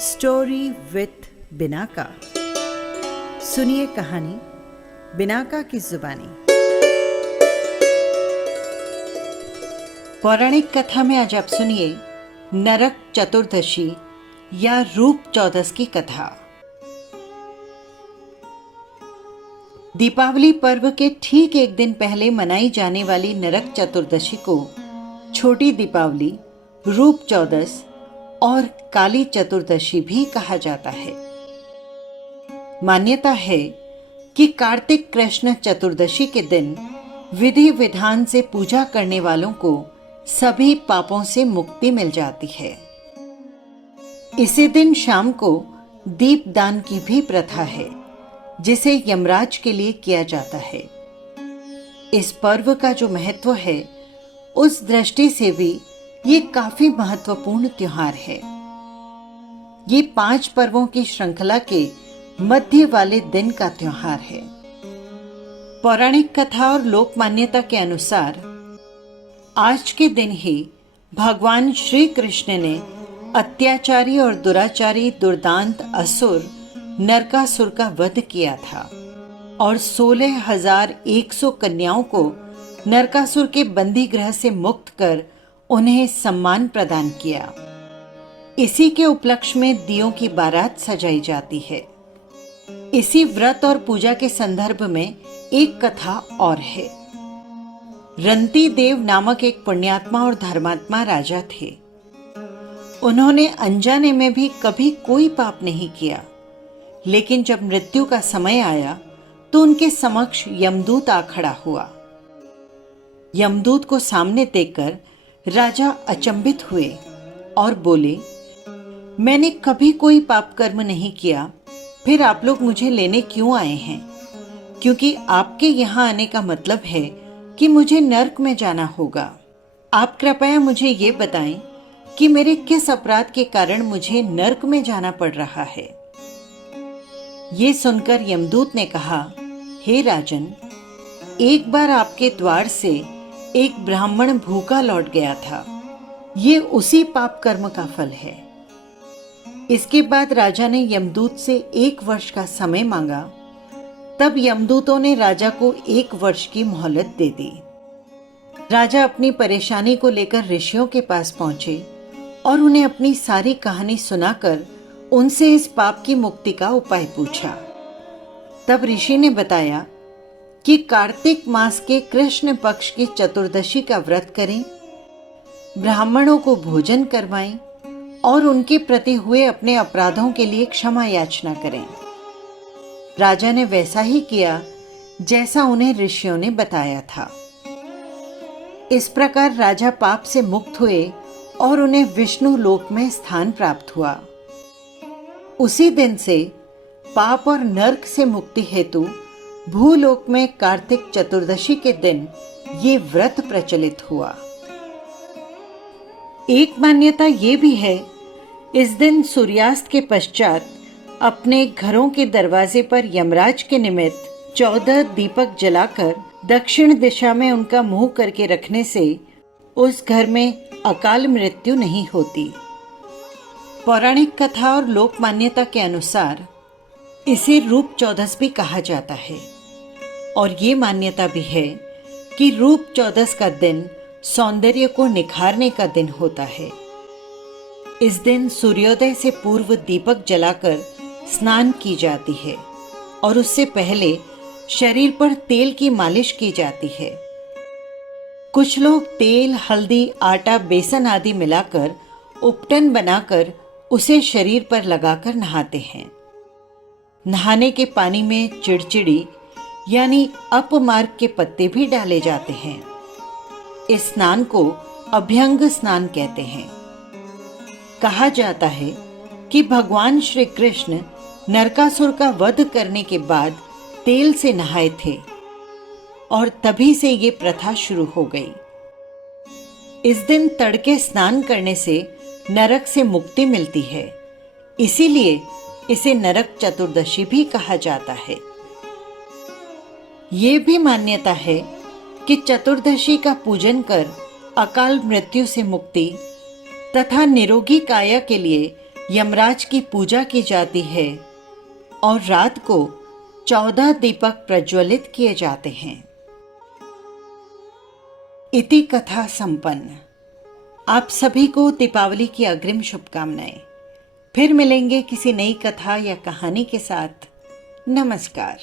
Story with Binaca. सुनिए कहानी Binaca की जुबानी। पौराणिक कथा में आज आप सुनिए नरक चतुर्दशी या रूप चौदस की कथा। दीपावली पर्व के ठीक एक दिन पहले मनाई जाने वाली नरक चतुर्दशी को छोटी दीपावली, रूप चौदस और काली चतुर्दशी भी कहा जाता है। मान्यता है कि कार्तिक कृष्ण चतुर्दशी के दिन विधि विधान से पूजा करने वालों को सभी पापों से मुक्ति मिल जाती है। इसी दिन शाम को दीपदान की भी प्रथा है, जिसे यमराज के लिए किया जाता है। इस पर्व का जो महत्व है, उस दृष्टि से भी ये काफी महत्वपूर्ण त्योहार है। ये 5 पर्वों की श्रृंखला के मध्य वाले दिन का त्योहार है। पौराणिक कथा और लोक मान्यता के अनुसार आज के दिन ही भगवान श्री कृष्ण ने अत्याचारी और दुराचारी दुर्दांत असुर नरकासुर का वध किया था और 16,100 कन्याओं को नरकासुर के बंदी गृह से मुक्त कर उन्हें सम्मान प्रदान किया। इसी के उपलक्ष्य में दियों की बारात सजाई जाती है। इसी व्रत और पूजा के संदर्भ में एक कथा और है। रंती देव नामक एक पुण्यात्मा और धर्मात्मा राजा थे। उन्होंने अनजाने में भी कभी कोई पाप नहीं किया, लेकिन जब मृत्यु का समय आया तो उनके समक्ष यमदूत आ खड़ा हुआ। यमदूत को सामने देखकर राजा अचंभित हुए और बोले, मैंने कभी कोई पाप कर्म नहीं किया, फिर आप लोग मुझे लेने क्यों आए हैं? क्योंकि आपके यहाँ आने का मतलब है कि मुझे नर्क में जाना होगा। आप कृपया मुझे ये बताएं कि मेरे किस अपराध के कारण मुझे नर्क में जाना पड़ रहा है। ये सुनकर यमदूत ने कहा, हे राजन, एक बार आपके द्वार से एक ब्राह्मण भूखा लौट गया था। ये उसी पाप कर्म का फल है। इसके बाद राजा ने यमदूत से 1 वर्ष का समय मांगा। तब यमदूतों ने राजा को 1 वर्ष की मोहलत दे दी। राजा अपनी परेशानी को लेकर ऋषियों के पास पहुंचे और उन्हें अपनी सारी कहानी सुनाकर उनसे इस पाप की मुक्ति का उपाय पूछा। तब ऋषि ने बताया कि कार्तिक मास के कृष्ण पक्ष की चतुर्दशी का व्रत करें, ब्राह्मणों को भोजन करवाएं और उनके प्रति हुए अपने अपराधों के लिए क्षमा याचना करें। राजा ने वैसा ही किया जैसा उन्हें ऋषियों ने बताया था। इस प्रकार राजा पाप से मुक्त हुए और उन्हें विष्णु लोक में स्थान प्राप्त हुआ। उसी दिन से पाप और नर्क से मुक्ति हेतु भूलोक में कार्तिक चतुर्दशी के दिन ये व्रत प्रचलित हुआ। एक मान्यता ये भी है, इस दिन सूर्यास्त के पश्चात अपने घरों के दरवाजे पर यमराज के निमित्त 14 दीपक जलाकर दक्षिण दिशा में उनका मुंह करके रखने से उस घर में अकाल मृत्यु नहीं होती। पौराणिक कथा और लोक मान्यता के अनुसार इसे रूप चौदस भी कहा जाता है और ये मान्यता भी है कि रूप चौदस का दिन सौंदर्य को निखारने का दिन होता है। इस दिन सूर्योदय से पूर्व दीपक जलाकर स्नान की जाती है और उससे पहले शरीर पर तेल की मालिश की जाती है। कुछ लोग तेल, हल्दी, आटा, बेसन आदि मिलाकर उपटन बनाकर उसे शरीर पर लगाकर नहाते हैं। नहाने के पानी में चिड़चिड़ी यानी अपमार्ग के पत्ते भी डाले जाते हैं। इस स्नान को अभ्यंग स्नान कहते हैं। कहा जाता है कि भगवान श्री कृष्ण नरकासुर का वध करने के बाद तेल से नहाए थे और तभी से ये प्रथा शुरू हो गई। इस दिन तड़के स्नान करने से नरक से मुक्ति मिलती है, इसीलिए इसे नरक चतुर्दशी भी कहा जाता है। ये भी मान्यता है कि चतुर्दशी का पूजन कर अकाल मृत्यु से मुक्ति तथा निरोगी काया के लिए यमराज की पूजा की जाती है और रात को 14 दीपक प्रज्वलित किए जाते हैं। इति कथा संपन्न। आप सभी को दीपावली की अग्रिम शुभकामनाएं। फिर मिलेंगे किसी नई कथा या कहानी के साथ। नमस्कार।